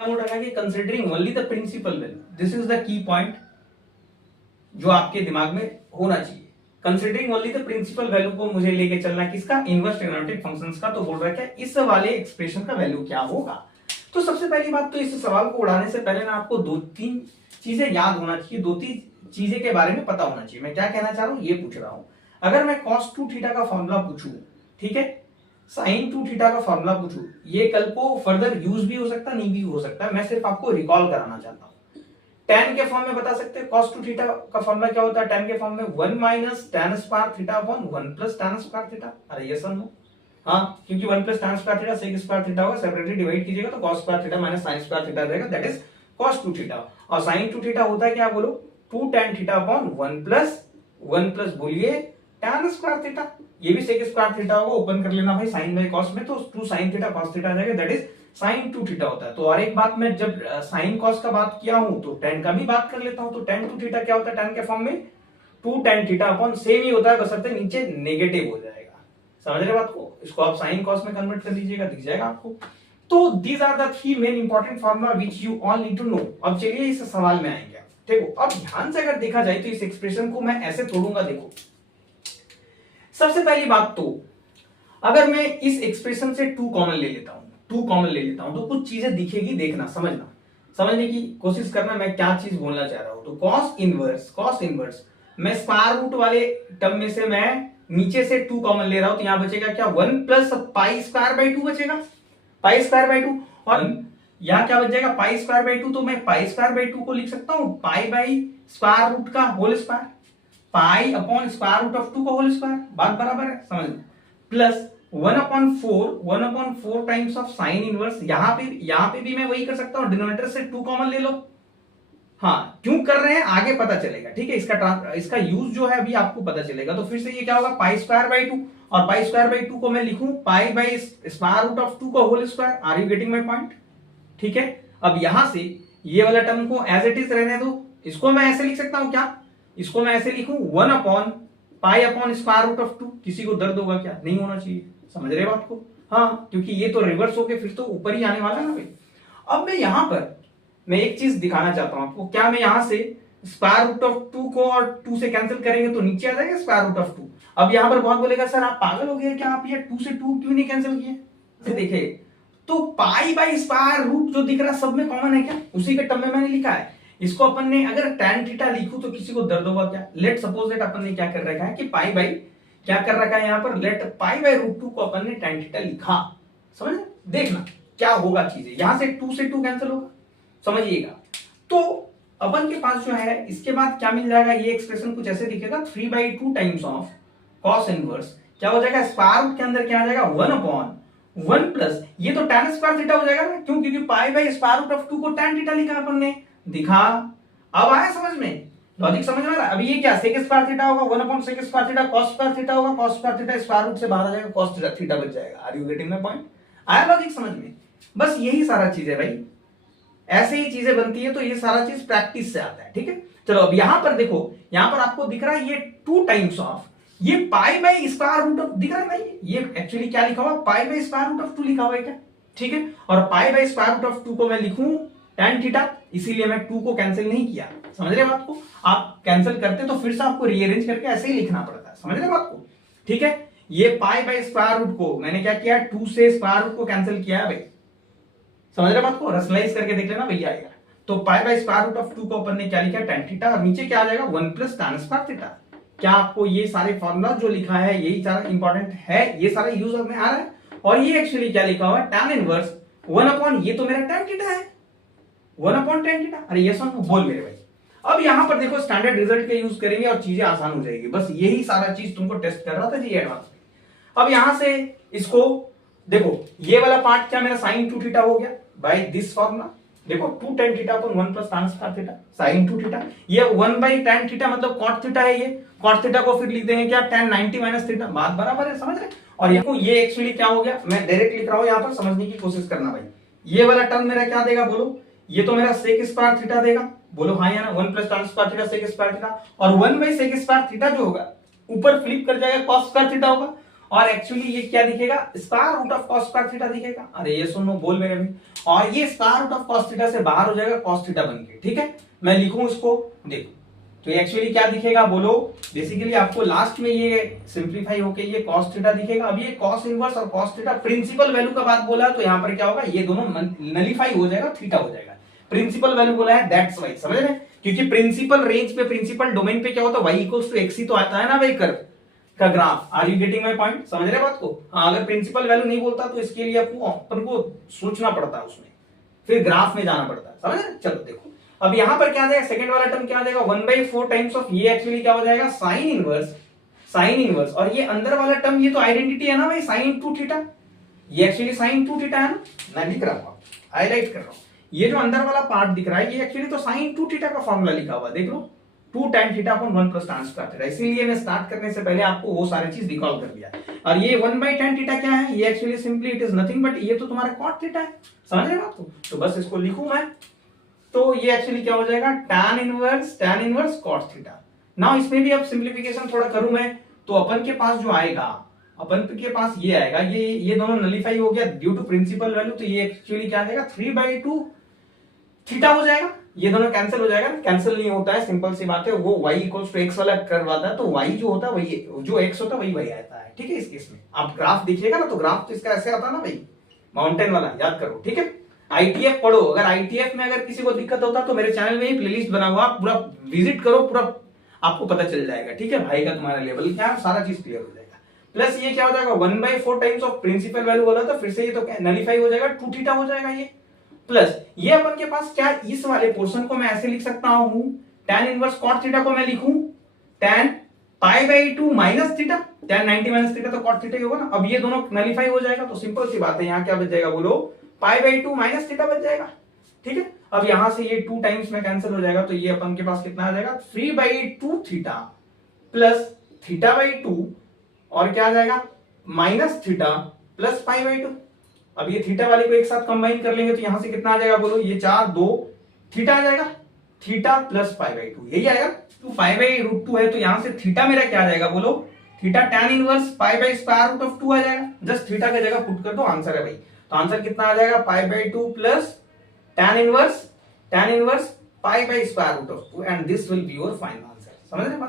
बोल रखा है कि considering only the principal value, this is the key point जो आपके दिमाग में होना चाहिए। Considering only the principal value को मुझे लेके चलना है किसका, इनवर्स ट्रिग्नोमेट्रिक फंक्शंस का। तो बोल रहा है इस वाले एक्सप्रेशन का वैल्यू क्या होगा। तो सबसे पहली बात तो इस सवाल को उड़ाने से पहले ना आपको दो तीन चीजें याद होना चाहिए, दो तीन चीजें के बारे में पता होना चाहिए। मैं क्या कहना चाह रहा हूं ये पूछ रहा हूं। अगर मैं cos 2 थीटा का फॉर्मूला पूछूं, ठीक है, sin 2 थीटा का फॉर्मूला पूछूं, ये कल को फर्दर यूज भी हो सकता है, नहीं भी हो सकता है, मैं सिर्फ आपको रिकॉल कराना चाहता हूं। tan के फॉर्म में बता सकते हैं cos 2 थीटा का फॉर्मूला क्या होता है, tan के फॉर्म में 1 minus tan square theta upon 1 plus tan square theta. अरे ये सन नो, हाँ, क्योंकि 1 plus tan square theta sec square theta होगा, सेपरेटली डिवाइड कीजिएगा तो cos square theta minus sin square theta रहेगा, दैट इज cos 2 थीटा। और sin 2 थीटा होता है क्या, बोलो 2 tan थीटा अपॉन 1 प्लस बोलिए tan स्क्वायर थीटा, ये भी sec स्क्वायर थीटा होगा, ओपन कर लेना भाई sin बाय cos में, तो 2 sin थीटा cos थीटा आ जाएगा, दैट इज sin 2 थीटा होता है। तो और एक बात, मैं जब sin cos का बात किया हूं तो tan का भी बात कर लेता हूं। तो tan 2 थीटा क्या होता है, tan के फॉर्म में 2 tan थीटा अपॉन सेम ही होता है, बशर्ते नीचे नेगेटिव हो जाएगा। समझ रहे बात को, इसको आप sin cos में कन्वर्ट कर दीजिएगा, दिख जाएगा आपको। तो these are the three main important formula which you all need to know. अब चलिए इस सवाल में आएंगे। देखो अब ध्यान से अगर देखा जाए तो इस एक्सप्रेशन को मैं ऐसे तोड़ूंगा। देखो सबसे पहली बात तो अगर मैं इस एक्सप्रेशन से 2 कॉमन ले लेता हूं, 2 कॉमन ले लेता हूं तो कुछ चीजें दिखेगी, देखना, समझना, समझने की कोशिश करना मैं क्या चीज बोलना चाह रहा हूं। तो cos इनवर्स मैं स्क्वायर रूट वाले टर्म में से मैं नीचे से 2 कॉमन ले रहा हूं, तो यहां बचेगा क्या, 1 प्लस पाई स्क्वायर बाई 2 बचेगा, पाई स्क्वायर बाई 2। और यहां क्या बच जाएगा, पाई स्क्वायर बाई 2, तो मैं पाई स्क्वायर बाई 2 को लिख सकता हूं पाई बाई स्क्वायर रूट का whole square, pi upon square root of 2 का होल स्क्वायर, बात बराबर है, समझ लो, plus 1/4 times of sine inverse. यहां पे भी मैं वही कर सकता हूं, डिनोमिनेटर से 2 कॉमन ले लो। हाँ, क्यों कर रहे हैं आगे पता चलेगा, ठीक है, इसका यूज जो है अभी आपको पता चलेगा। तो फिर से ये क्या होगा, पाई स्क्वायर बाई 2, और पाई स्क्वायर बाई 2 को मैं लिखूं pi by square root of 2 का whole square. Are you getting my point, ठीक है। अब यहां से ये वाला टर्म को एज इट इज रहने दो, इसको मैं ऐसे लिख सकता हूं क्या, इसको मैं ऐसे लिखूं 1 upon pi upon square root of 2। किसी को दर्द होगा क्या, नहीं होना चाहिए, समझ रहे बात को, हाँ, क्योंकि ये तो रिवर्स होके फिर तो ऊपर ही आने वाला है ना भाई। अब मैं यहां पर मैं एक चीज दिखाना चाहता हूं आपको, क्या मैं यहां से स्क्वायर रूट ऑफ 2 को और 2 से कैंसिल करेंगे तो नीचे आ जाएगा स्क्वायर रूट ऑफ 2। अब यहां पर बहुत बोलेगा सर आप पागल हो गए क्या, आप ये 2 से 2 क्यों नहीं कैंसिल किए। देखिए तो पाई बाई स्क्वायर रूट जो दिख रहा है सब में कॉमन है क्या, उसी के टर्म में मैंने लिखा है। इसको अपन ने अगर tan थीटा लिखूं तो किसी को दर्द होगा क्या। लेट सपोज दैट अपन ने क्या कर रखा है कि पाई बाई क्या कर रखा है यहां पर, लेट पाई बाई रूट 2 को अपन ने tan थीटा लिखा, समझ, देखना क्या होगा चीजें, यहां से 2 से 2 कैंसिल होगा, समझिएगा। तो अपन के पास जो है इसके बाद क्या मिल जाएगा, ये एक्सप्रेशन कुछ ऐसे दिखेगा 3/2 टाइम्स ऑफ cos इनवर्स क्या हो जाएगा, स्क्वायर रूट के अंदर क्या आ जाएगा 1 अपॉन 1 प्लस ये तो tan स्क्वायर थीटा हो जाएगा ना, क्यों, क्योंकि pi by square root of 2 को tan थीटा लिखा अपन ने, दिखा। अब आया समझ में, लॉजिक समझ में आ रहा है। अब ये क्या sec स्क्वायर थीटा होगा, 1 upon sec square theta, cos square theta होगा, cos square theta square root से बाहर आ जाएगा, cos थीटा बच जाएगा। Are you getting my point, आया लॉजिक समझ में। बस यही सारा चीज है भाई, ऐसे ही चीजें बनती है, तो ये सारा चीज प्रैक्टिस से आता है, ठीक है। चलो अब यहां पर देखो, यहां पर आपको दिख रहा है ये 2 टाइम्स ऑफ ये pi by square root of, दिख रहा है भाई, ये एक्चुअली क्या लिखा हुआ, pi by square root of 2 लिखा हुआ है क्या, ठीक है। और pi by square root of 2 को मैं लिखूं tan थीटा, इसीलिए मैं 2 को कैंसिल नहीं किया, समझ रहे बात को। आप कैंसिल करते तो फिर से आपको रीअरेंज करके ऐसे ही लिखना पड़ता है, समझ रहे बात को, ठीक है। ये पाई बाई स्क्वायर रूट को मैंने क्या किया, 2 से स्क्वायर रूट को कैंसिल किया है भाई, समझ रहे बात को, रसलाइज करके देख लेना भैया आएगा। तो pi by square root of 2 को अपन ने क्या लिखा, tan थीटा, और नीचे क्या आ जाएगा 1 प्लस tan स्क्वायर थीटा। क्या आपको ये सारे फॉर्मूला जो लिखा है यही सारा इंपॉर्टेंट है, ये सारा यूज में आ रहा है। और ये एक्चुअली क्या लिखा हुआ है, tan इनवर्स 1 अपॉन ये तो मेरा tan थीटा है, 1 अपॉन tan थीटा। अरे ये सुन बोल मेरे भाई। अब यहां पर देखो स्टैंडर्ड रिजल्ट के यूज करेंगे और चीजें आसान हो जाएगी, बस यही सारा चीज तुमको टेस्ट कर रहा था जी एडवांस में। अब यहां से इसको देखो, ये वाला पार्ट क्या मेरा sin 2 थीटा हो गया बाय दिस फॉर्मूला, देखो 2 tan theta upon 1 plus tan square theta sin 2 theta, ये 1 बाय tan थीटा मतलब cot थीटा है, ये cot थीटा को फिर लिख देंगे क्या tan 90 माइनस थीटा, बात बराबर है, समझ रहे। और ये एक्चुअली क्या हो गया, मैं डायरेक्ट लिख रहा हूं, यहां पर समझने की कोशिश करना भाई। ये वाला टर्म मेरा क्या देगा बोलो, ये तो मेरा sec स्क्वायर थीटा देगा, बोलो हाँ या ना, 1 plus tan square theta sec square theta, और 1 बाय sec स्क्वायर थीटा जो होगा ऊपर फ्लिप कर जाएगा cos स्क्वायर थीटा होगा, और एक्चुअली ये क्या दिखेगा, square root of cos square theta दिखेगा। अरे ये सुनो बोल मेरे भाई, और ये square root of cos theta से बाहर हो जाएगा कॉस थीटा बन के, ठीक है। मैं लिखूं इसको, देखो तो एक्चुअली क्या दिखेगा बोलो, बेसिकली आपको लास्ट में ये सिंप्लीफाई होके ये cos थीटा दिखेगा। अब ये cos इनवर्स और cos थीटा प्रिंसिपल वैल्यू का बात बोला, तो यहाँ पर क्या होगा, ये दोनों नलीफाई हो जाएगा, थीटा हो जाएगा। प्रिंसिपल वैल्यू बोला है, दैट्स वाई, समझ रहे हैं, क्योंकि प्रिंसिपल रेंज पे, प्रिंसिपल डोमेन पे क्या होता है, y इक्वल्स टू एक्स ही तो आता है ना भाई, कर्व का graph. Are you getting my point, समझ रहे बात को। हाँ, अगर प्रिंसिपल वैल्यू नहीं बोलता तो इसके लिए आपको अपन को सोचना पड़ता है, उसमें फिर ग्राफ में जाना पड़ता है, समझ रहे। चलो देखो अब यहां पर क्या आ जाएगा, सेकंड वाला टर्म क्या आ जाएगा, 1/4 टाइम्स ऑफ ये एक्चुअली क्या हो जाएगा, साइन इनवर्स, साइन इनवर्स। और ये अंदर वाला टर्म ये तो आइडेंटिटी है ना भाई, साइन टू थीटा, ये एक्चुअली साइन टू थीटा है ना, मैं लिख रहा हूं, हाईलाइट कर रहा हूं। ये जो अंदर वाला पार्ट दिख रहा है ये एक्चुअली तो साइन टू थीटा का फॉर्मूला लिखा हुआ, देख लो, 2 tan theta upon 1 plus tan square theta. इसीलिए मैं स्टार्ट करने से पहले आपको वो सारी चीज रिकॉल कर दिया। और ये 1/tan थीटा क्या है, ये actually simply it is nothing but ये तो तुम्हारा cot थीटा है, समझ रहे हो आप। तो बस इसको लिखूं मैं, तो ये एक्चुअली क्या हो जाएगा, tan inverse cot theta. Now इसमें भी अब सिंप्लीफिकेशन थोड़ा करूं मैं, तो अपन के पास जो आएगा, अपन के पास ये आएगा, ये दोनों नलीफाई हो गया ड्यू टू प्रिंसिपल वैल्यू, तो ये एक्चुअली क्या आएगा, 3/2 थीटा हो जाएगा। ये दोनों कैंसिल हो जाएगा, कैंसिल नहीं होता है, सिंपल सी बात है, वो y इक्वल्स टू एक्स वाला कर्व आता है, तो y जो होता है वही, जो x होता है वही y आता है, ठीक है। इस केस में आप ग्राफ देखिएगा ना, तो ग्राफ तो इसका ऐसे आता है ना भाई, माउंटेन वाला, याद करो, ठीक है। ITF पढ़ो, अगर ITF में अगर किसी को दिक्कत होता तो मेरे चैनल में ही प्लेलिस्ट बना हुआ, पूरा विजिट करो, पूरा आपको पता चल जाएगा, ठीक है। भाई का तुम्हारा लेवल क्या, सारा चीज क्लियर हो जाएगा। प्लस ये क्या हो जाएगा, 1/4 टाइम्स ऑफ प्रिंसिपल वैल्यू बोला था, फिर से ये तो नलीफाई हो जाएगा, 2 थीटा हो जाएगा ये। प्लस ये अपन के पास क्या, इस वाले पोर्शन को मैं ऐसे लिख सकता हूं, tan इनवर्स cot थीटा को मैं लिखूं tan π/2 minus theta, tan 90 minus theta तो cot थीटा ही होगा ना। अब ये दोनों नलीफाई हो जाएगा, तो सिंपल सी बात है, यहाँ क्या बच जाएगा बोलो, π/2 माइनस थीटा बच जाएगा, ठीक है। अब यहां से ये 2 टाइम्स में कैंसिल हो जाएगा, तो ये अपन के पास कितना आ जाएगा, 3/2 थीटा प्लस θ/2 और क्या आ जाएगा, माइनस थीटा प्लस π/2। अब ये थीटा वाले को एक साथ कंबाइन कर लेंगे, तो यहां से कितना आ जाएगा बोलो, ये 4 2 थीटा आ जाएगा, थीटा प्लस π/2 यही आएगा। तो π/√2 है, तो यहां से थीटा मेरा क्या आ जाएगा बोलो, थीटा tan इनवर्स π/√2 आ जाएगा। जस्ट थीटा की जगह पुट कर दो, आंसर है भाई। तो आंसर कितना आ जाएगा, π/2 plus tan inverse π/√2 and this will be your final answer, समझ रहे हैं बात।